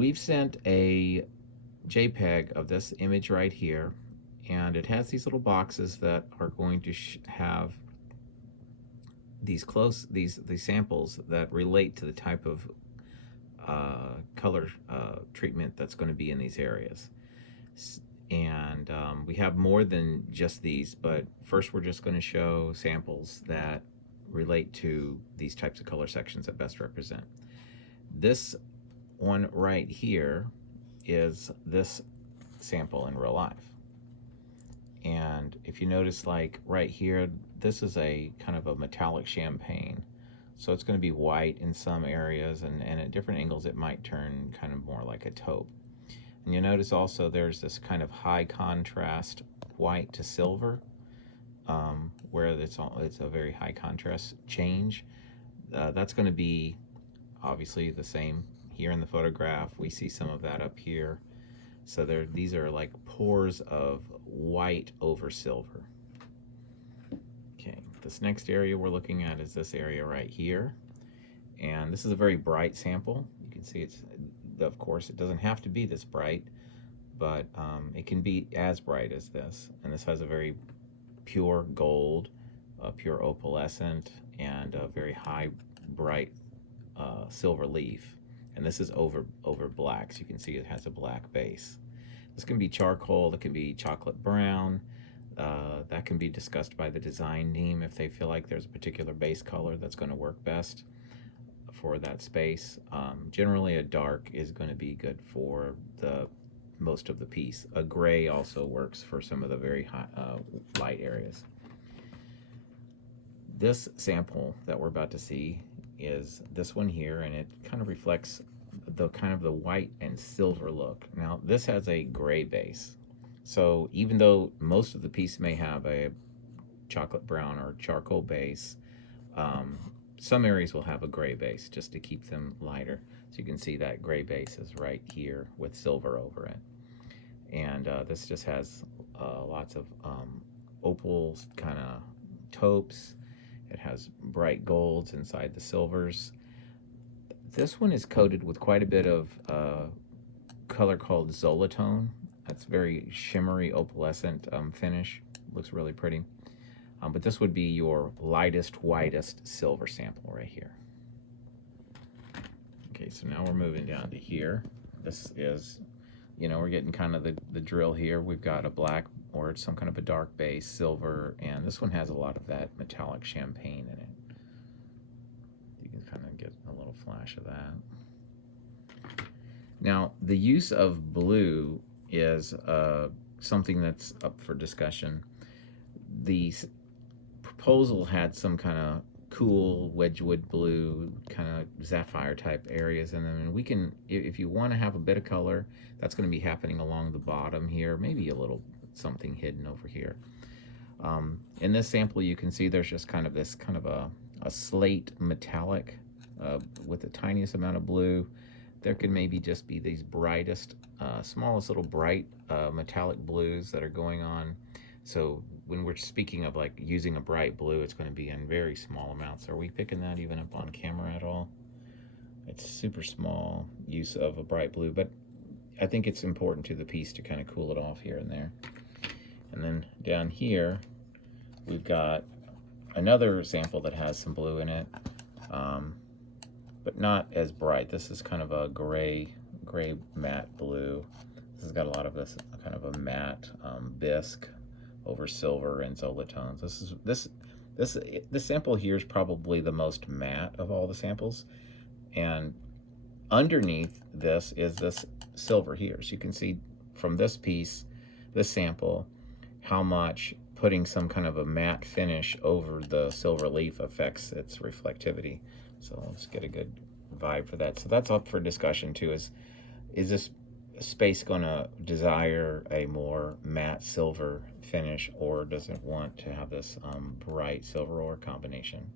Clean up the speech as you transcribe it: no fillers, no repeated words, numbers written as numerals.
we've sent a JPEG of this image right here, and it has these little boxes that are going to have these samples that relate to the type of color treatment that's going to be in these areas. And we have more than just these, but first we're just going to show samples that relate to these types of color sections that best represent. This one right here is this sample in real life. And if you notice, like right here, this is a kind of a metallic champagne. So it's going to be white in some areas, and at different angles it might turn kind of more like a taupe. And you notice also there's this kind of high contrast white to silver, where it's a very high contrast change. That's going to be obviously the same here in the photograph. We see some of that up here. So these are like pores of white over silver. Okay, this next area we're looking at is this area right here. And this is a very bright sample. You can see of course, it doesn't have to be this bright, but it can be as bright as this. And this has a very pure gold, pure opalescent, and a very high, bright silver leaf. And this is over black, so you can see it has a black base. This can be charcoal, it can be chocolate brown. That can be discussed by the design team if they feel like there's a particular base color that's going to work best for that space. Generally a dark is going to be good for the most of the piece. A gray also works for some of the very high, light areas. This sample that we're about to see is this one here, and it kind of reflects the white and silver look. Now this has a gray base, so even though most of the piece may have a chocolate brown or charcoal base, some areas will have a gray base just to keep them lighter. So you can see that gray base is right here with silver over it. And this just has lots of opals, kind of taupes. It has bright golds inside the silvers. This one is coated with quite a bit of color called Zolatone. That's very shimmery, opalescent finish. Looks really pretty. But this would be your lightest, whitest silver sample right here. Okay, so now we're moving down to here. This is, we're getting kind of the drill here. We've got a black or some kind of a dark base, silver, and this one has a lot of that metallic champagne in it. You can kind of get a little flash of that. Now, the use of blue is something that's up for discussion. The proposal had some kind of cool Wedgwood blue, kind of sapphire type areas in them, and we can, if you want to have a bit of color, that's going to be happening along the bottom here, maybe a little something hidden over here. In this sample you can see there's just kind of this a slate metallic with the tiniest amount of blue. There can maybe just be these brightest, smallest little bright metallic blues that are going on. So when we're speaking of like using a bright blue, it's going to be in very small amounts. Are we picking that even up on camera at all? It's super small use of a bright blue, but I think it's important to the piece to kind of cool it off here and there. And then down here, we've got another sample that has some blue in it, but not as bright. This is kind of a gray matte blue. This has got a lot of this kind of a matte bisque over silver and Zolatones. This sample here is probably the most matte of all the samples, and underneath this is this silver here. So you can see from this piece, this sample, how much putting some kind of a matte finish over the silver leaf affects its reflectivity. So let's get a good vibe for that. So that's up for discussion too. Is this space going to desire a more matte silver finish, or does it want to have this bright silver ore combination?